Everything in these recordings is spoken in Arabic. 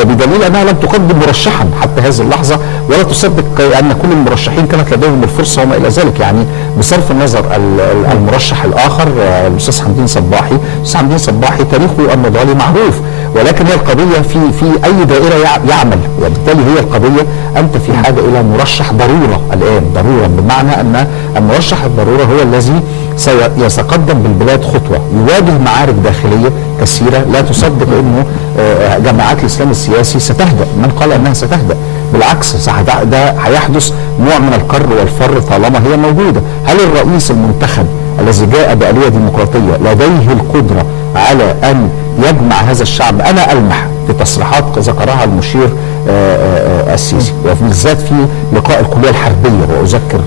وبدليل انها لم تقدم مرشحا حتى هذه اللحظه، ولا تصدق ان كل المرشحين كانت لديهم الفرصه وما الى ذلك. يعني بصرف النظر المرشح الاخر الاستاذ حمدين صباحي، الاستاذ حمدين صباحي تاريخه النضالي معروف، ولكن هي القضيه في اي دائره يعمل، وبالتالي هي القضيه انت في حاجه الى مرشح ضروره الان، ضروره بمعنى ان المرشح الضروره هو الذي سيتقدم بالبلاد خطوه، يواجه معارك داخليه كثيره لا تصدق انه جماعات الاسلام السياسي ستهدأ. من قال انها ستهدأ؟ بالعكس، ده هيحدث نوع من الكر والفر طالما هي موجوده. هل الرئيس المنتخب الذي جاء بآلية ديمقراطية لديه القدرة على أن يجمع هذا الشعب؟ أنا ألمح في تصريحات ذكرها المشير السيسي، وبالذات في لقاء الكلية الحربية، وأذكر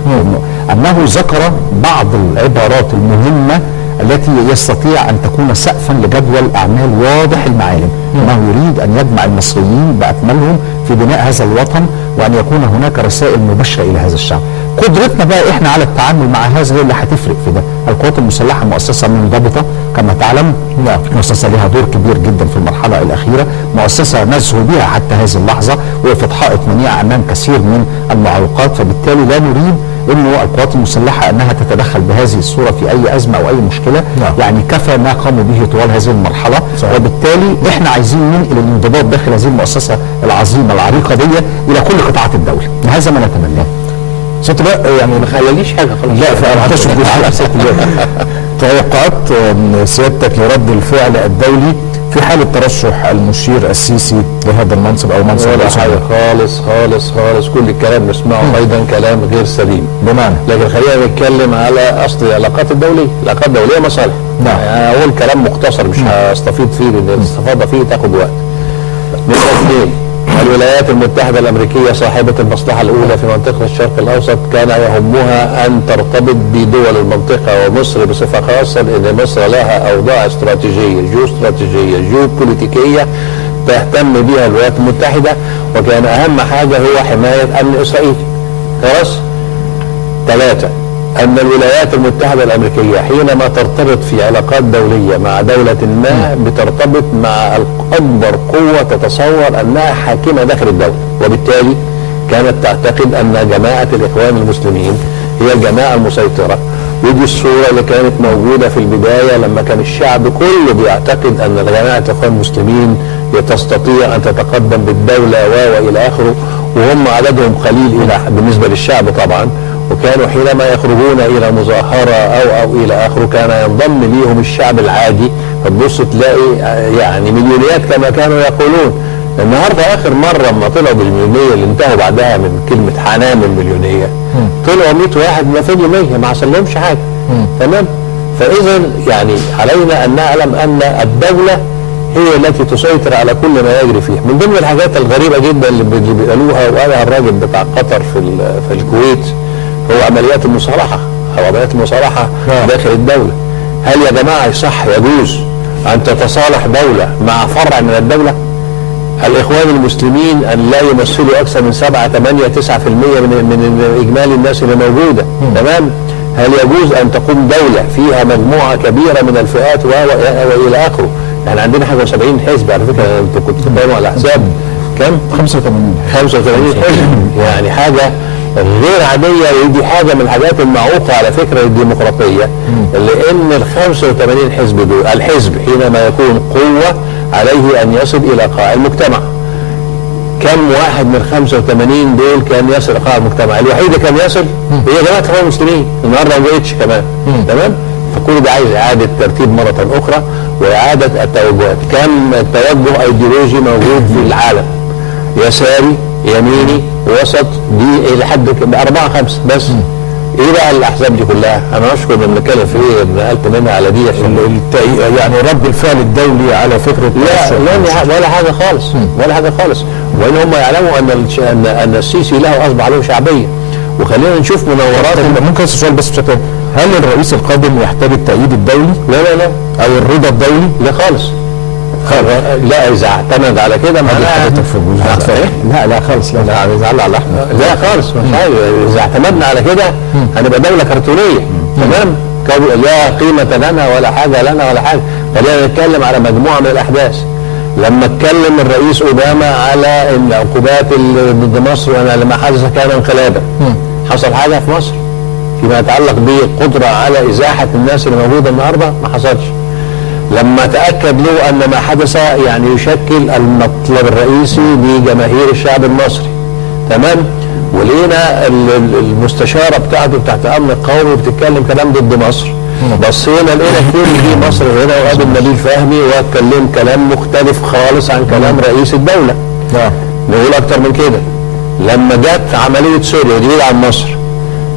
أنه ذكر بعض العبارات المهمة التي يستطيع أن تكون سقفا لجدول أعمال واضح المعالم، أنه يريد أن يجمع المصريين بأكملهم في بناء هذا الوطن، وأن يكون هناك رسائل مباشرة إلى هذا الشعب. قدرتنا بقى إحنا على التعامل مع هذا هي اللي هتفرق في ده. القوات المسلحة مؤسسة منضبطة كما تعلم، مؤسسة لها دور كبير جدا في المرحلة الأخيرة، مؤسسة نزهو بها حتى هذه اللحظة، وقفت حائط منيع أمام كثير من المعوقات، فبالتالي لا نريد انه القوات المسلحه انها تتدخل بهذه الصوره في اي ازمه او اي مشكله. يعني كفى ما قاموا به طوال هذه المرحله، وبالتالي احنا عايزين ننقل الانضباط داخل هذه المؤسسه العظيمه العريقه دي الى كل قطاعات الدوله، هذا ما نتمناه. ست لا يعني ما خلاليش حاجه خلاص. لا فاعتشر على ست توقعات سيادتك لرد الفعل الدولي في حالة ترشح المشير السيسي لهذا المنصب او منصب ولا حاجه خالص خالص خالص. كل الكلام نسمعه ايضا كلام غير سليم بمعنى، لكن خلينا نتكلم على اصل العلاقات الدوليه. العلاقات الدوليه مصالح. نعم. يعني اقول كلام مختصر مش هستفيض فيه لان الاستفاضه فيه تاخد وقت. نمرة 2، الولايات المتحدة الأمريكية صاحبة المصلحة الأولى في منطقة الشرق الأوسط كان يهمها أن ترتبط بدول المنطقة ومصر بصفة خاصة، لأن مصر لها أوضاع استراتيجية جيوبوليتيكية تهتم بها الولايات المتحدة، وكان أهم حاجة هو حماية أمن إسرائيل. خلاص. 3، أن الولايات المتحدة الأمريكية حينما ترتبط في علاقات دولية مع دولة ما بترتبط مع أكبر قوة تتصور أنها حاكمة داخل الدولة، وبالتالي كانت تعتقد أن جماعة الإخوان المسلمين هي الجماعة المسيطرة. ودي الصورة اللي كانت موجودة في البداية لما كان الشعب كله بيعتقد أن جماعة الإخوان المسلمين تستطيع أن تتقدم بالدولة وإلى آخره، وهم عددهم قليل بالنسبة للشعب طبعا، وكانوا حينما يخرجون الى مظاهره او الى اخره كان ينضم ليهم الشعب العادي، فتبص تلاقي يعني مليونيات كما كانوا يقولون. النهارده اخر مره لما طلعوا بالمليونيه اللي انتهوا بعدها من كلمه حنان المليونيه، طلعوا 100 واحد ما فيهم 100 ما حصلهمش حاجه. تمام. فاذا يعني علينا ان نعلم ان الدوله هي التي تسيطر على كل ما يجري فيها. من ضمن الحاجات الغريبه جدا اللي بيقالوها وقالها الراجل بتاع قطر في الكويت هو عمليات المصالحة أو عمليات المصالحة داخل الدولة. هل يا جماعة يصح يجوز أن تتصالح دولة مع فرع من الدولة؟ الإخوان المسلمين أن لا يمثلوا أكثر من 7 8 9% من إجمالي الناس اللي موجودة. تمام؟ هل يجوز أن تقوم دولة فيها مجموعة كبيرة من الفئات وإلى آخره؟ يعني عندنا حاجة 70 حزب على فكرة، أنتوا كنتوا بتتكلموا على أحزاب كم؟ 85 حزب، يعني حاجة غير عادية. ودي حاجة من الحاجات المعوقة على فكرة الديمقراطية، لأن ال 85 حزب دول، الحزب حينما يكون قوة عليه أن يصل إلى قاع المجتمع. كم واحد من 85 دول كان يصل قاع المجتمع؟ الوحيد كان يصل هي جماعة الإخوان المسلمين، النهارده ما بقتش كمان. تمام؟ فكل ده عايز إعادة ترتيب مرة أخرى وإعادة التوجهات. كم توجه أيديولوجي موجود في العالم، يساري يميني وسط، دي الى حد 4 5 بس. ايه بقى الاحزاب دي كلها؟ انا اشكر ان بنتكلم في ايه، نقلت منها على دي يعني رد الفعل الدولي على فكره لا ولا حاجه خالص، ولا حاجه خالص. وان هم يعلموا ان السيسي له اصبح له شعبيه. وخلينا نشوف منورات. ممكن سؤال بس بشكل، هل الرئيس القادم يحتاج التأييد الدولي؟ لا او الرضا الدولي؟ لا خالص. لا اذا اعتمد على كده معناها لا خالص، لا بيزعل على احمد، لا خالص مش عايز. اذا اعتمدنا على كده هنبقى دوله كرتونيه. تمام. لا قيمه لنا ولا حاجه لنا ولا حاجه. خلينا نتكلم على مجموعه من الاحداث. لما اتكلم الرئيس اوباما على العقوبات اللي ضد مصر وان لما حدث كان انقلابا، حصل حاجه في مصر فيما يتعلق بالقدره على ازاحه الناس اللي موجوده النهارده؟ ما حصلش. لما تاكد له ان ما حدث يعني يشكل المطلب الرئيسي لجماهير الشعب المصري، تمام؟ ولقينا المستشاره بتاعته بتاعت الامن القومي بتتكلم كلام ضد مصر، بصينا لقينا كل دي مصر هنا وقابل نبيل فهمي واتكلم كلام مختلف خالص عن كلام رئيس الدوله. نقول اكتر من كده، لما جت عمليه سوريا دي عن مصر،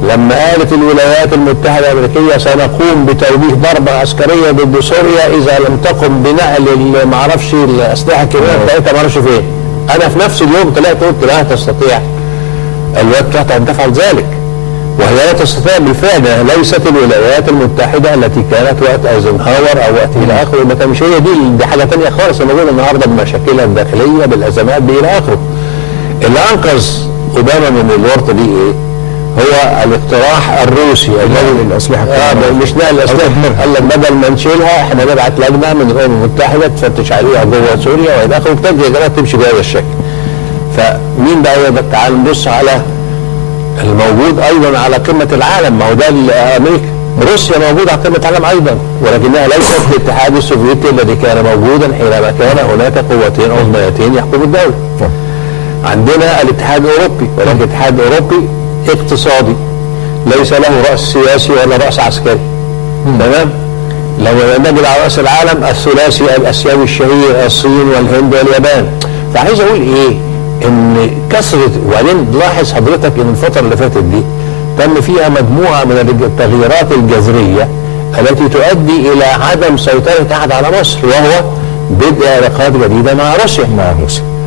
لما قالت الولايات المتحده الامريكيه سنقوم بتوجيه ضربه عسكريه ضد سوريا اذا لم تقم بنقل معرفش الاسلحه الكيميائيه بتاعتها معرفش فين، انا في نفس اليوم طلعت قلت لا تستطيع الولايات المتحده ان تفعل ذلك، وهي لا تستطيع بالفعل. ليست الولايات المتحده التي كانت وقت ايزنهاور او وقت الى اخره، المكان مش هي دي حاجه ثانيه خالص موجوده النهارده بمشاكلها الداخليه بالازمات دي الى اخره. اللي انقذ اوباما من الورطه دي ايه؟ هو الاقتراح الروسي نقل الاسلحه مش نقل الاسلحه، قال لك بدل ما نشيلها احنا نبعت لجنه من الامم المتحده تفتش عليها جوه سوريا والى اخره، وبتجي يا جماعه تمشي بهذا الشكل. فمين بقى يقدر؟ تعال نبص على الموجود ايضا على قمه العالم، ما هو ده امريكا. روسيا موجوده على قمه العالم ايضا، ولكنها ليست الاتحاد السوفيتي الذي كان موجودا حينما كان هناك قوتين عظميتين يحكم الدوله. عندنا الاتحاد الاوروبي، ولكن الاتحاد الاوروبي اقتصادي ليس له راس سياسي ولا راس عسكري. تمام؟ لو نجد على راس العالم الثلاثي الاسيوي الشهير الصين والهند واليابان. فعايز اقول ايه؟ ان كثره، وبعدين لاحظ حضرتك ان الفتره اللي فاتت دي تم فيها مجموعه من التغييرات الجذريه التي تؤدي الى عدم سيطره احد على مصر، وهو بدء علاقات جديده مع روسيا.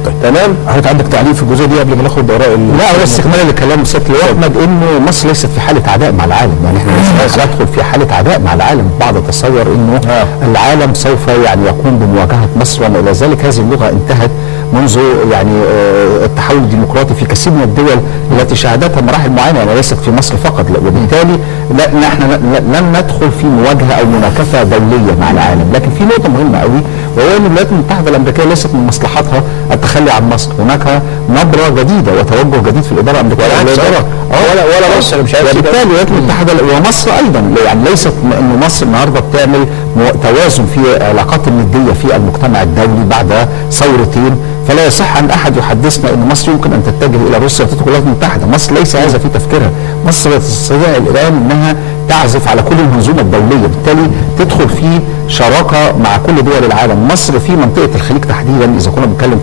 طيب. تمام؟ حضرتك عندك تعليق في الجزئيه دي قبل ما ناخد اراء لا، هو استكمالا لكلام سيادة اللواء احمد، انه مصر ليست في حاله عداء مع العالم، يعني احنا لسه ندخل في حاله عداء مع العالم. بعض يتصور انه العالم سوف يعني يقوم بمواجهه مصر وما الى ذلك. هذه اللغه انتهت منذ يعني التحول الديمقراطي في كثير من الدول التي شهدتها مراحل معينه، يعني ليست في مصر فقط، وبالتالي نحن لن ندخل في مواجهه او مناكفه دوليه مع العالم. لكن في نقطه مهمه قوي، وهو ان الولايات المتحده الامريكيه ليست من مصلحتها التخلي عن مصر. هناك نبره جديده وتوجه جديد في الاداره الامريكيه ولا مصر مش عارف. وبالتالي الولايات المتحده ومصر ايضا، يعني ليست ان مصر النهارده بتعمل توازن في العلاقات النديه في المجتمع الدولي بعد ثورتين، فلا يصح ان احد يحدثنا ان مصر يمكن ان تتجه الى روسيا وتدخل الولايات المتحده. مصر ليس هذا في تفكيرها. مصر تستطيع الان انها تعزف على كل المنظومه الدوليه، بالتالي تدخل في شراكه مع كل دول العالم. مصر في منطقه الخليج تحديدا، اذا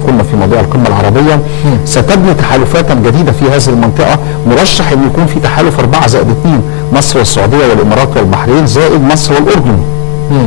كنا في موضوع القمه العربيه، ستبني تحالفات جديده في هذه المنطقه. مرشح ان يكون في تحالف 4+2، مصر والسعوديه والامارات والبحرين زائد مصر والاردن.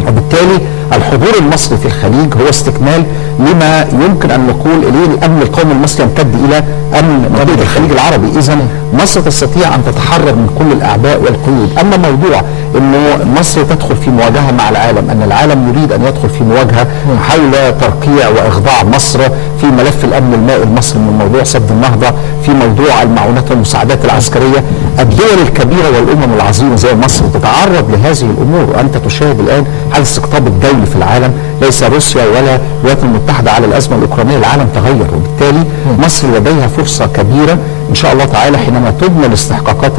وبالتالي الحضور المصري في الخليج هو استكمال لما يمكن ان نقول اليه الامن القومي المصري يمتد الى امن منطقه الخليج العربي. اذا مصر تستطيع ان تتحرر من كل الاعباء والقيود. اما موضوع انه مصر تدخل في مواجهه مع العالم، ان العالم يريد ان يدخل في مواجهه حول ترقيع واخضاع مصر في ملف الامن المائي المصري، من موضوع سد النهضه، في موضوع المعونات والمساعدات العسكريه. الدول الكبيره والامم العظيمه زي مصر تتعرض لهذه الامور، وانت تشاهد الان حدث استقطاب الدولي في العالم، ليس روسيا ولا الولايات المتحده على الازمه الاوكرانيه، العالم تغير. وبالتالي مصر لديها فرصه كبيره ان شاء الله تعالى حينما تبنى الاستحقاقات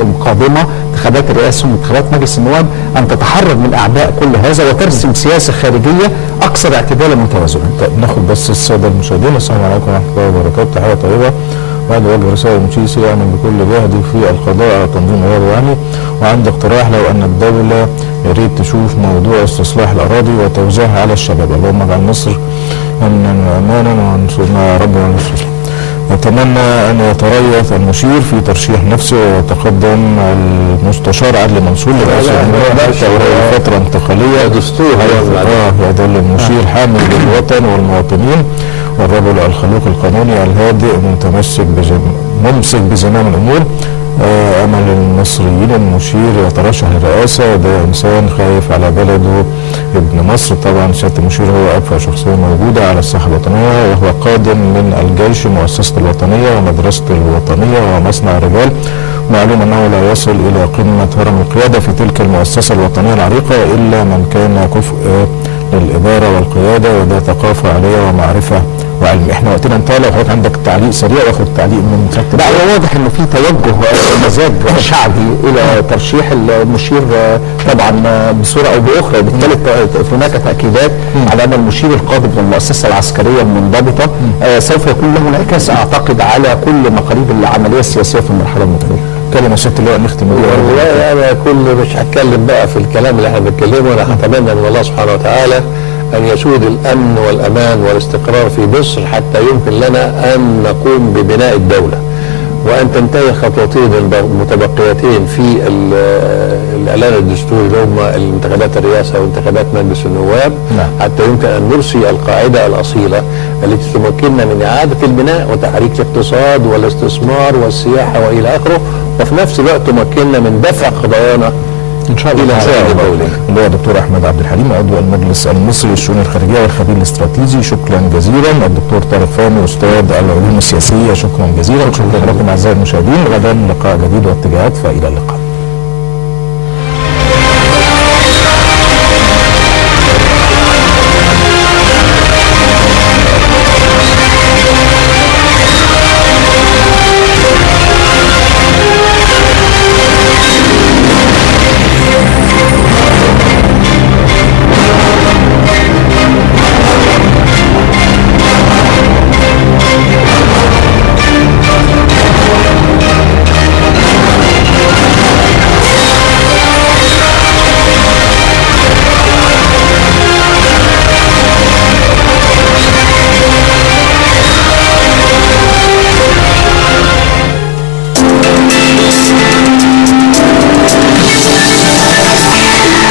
القادمه، انتخابات الرئاسه وانتخابات مجلس النواب، ان تتحرر من اعباء كل هذا وترسم سياسه خارجيه اكثر اعتدالا وتوازنا. ناخد بس الساده المشاهدين. السلام عليكم ورحمه الله وبركاته. تحيه طيبه. بعد وجه رسائل المشير يعمل بكل جهده في القضاء على تنظيم غير وهمي، وعندي اقتراح لو ان الدوله يريد تشوف موضوع استصلاح الاراضي وتوزيعها على الشباب. اللهم اجعل مصر امنا وامانا وانصرنا يا رب ونصر. أتمنى أن يتريث المشير في ترشيح نفسه ويتقدم المستشار عدلي منصور لرئاسة الجمهورية فترة انتقالية. دستور يظل المشير حامل للوطن والمواطنين والرجل الخلوق القانوني الهادئ ممسك بزمام الأمور. أمل المصريين المشير يترشح للرئاسة، ده إنسان خايف على بلده ابن مصر. طبعا سيادة المشير هو أكثر شخصية موجودة على الساحة الوطنية، وهو قادم من الجيش، مؤسسة الوطنية ومدرسة الوطنية ومصنع الرجال. معلوم أنه لا يصل إلى قمة هرم القيادة في تلك المؤسسة الوطنية العريقة إلا من كان كفء الاداره والقياده، وده ثقافه عاليه ومعرفه وعلم. احنا وقتنا انتهى، لو حضرتك عندك تعليق سريع واخد تعليق من سياده. لا، هو واضح انه في توجه مزاج شعبي الى ترشيح المشير طبعا بصوره او باخرى، وبالتالي هناك تاكيدات على ان المشير القادم من المؤسسه العسكريه المنضبطه سوف يكون له انعكاس اعتقد على كل مقاليد العمليه السياسيه في المرحله المقبله. كلمه سياده اللواء نختم بيها. والله انا مش هتكلم بقى في الكلام اللي احنا بنتكلمه. انا هتمنى من الله سبحانه وتعالى أن يسود الأمن والأمان والاستقرار في مصر حتى يمكن لنا أن نقوم ببناء الدولة، وأن تنتهي الخطوتين المتبقيتين في الإعلان الدستوري اللي هما الانتخابات الرئاسة وانتخابات مجلس النواب، حتى يمكن أن نرسي القاعدة الأصيلة التي تمكننا من إعادة البناء وتحريك الاقتصاد والاستثمار والسياحة وإلى آخره، وفي نفس الوقت تمكننا من دفع قضايانا ان شاء الله الى مشاهد الدولي. اللي هو دكتور احمد عبد الحليم، عضو المجلس المصري للشؤون الخارجيه والخبير الاستراتيجي، شكرا جزيلا. الدكتور طارق فهمي، استاذ العلوم السياسيه، شكرا جزيلا. شكرا لكم اعزائي المشاهدين. غدا لقاء جديد واتجاهات، فالى اللقاء.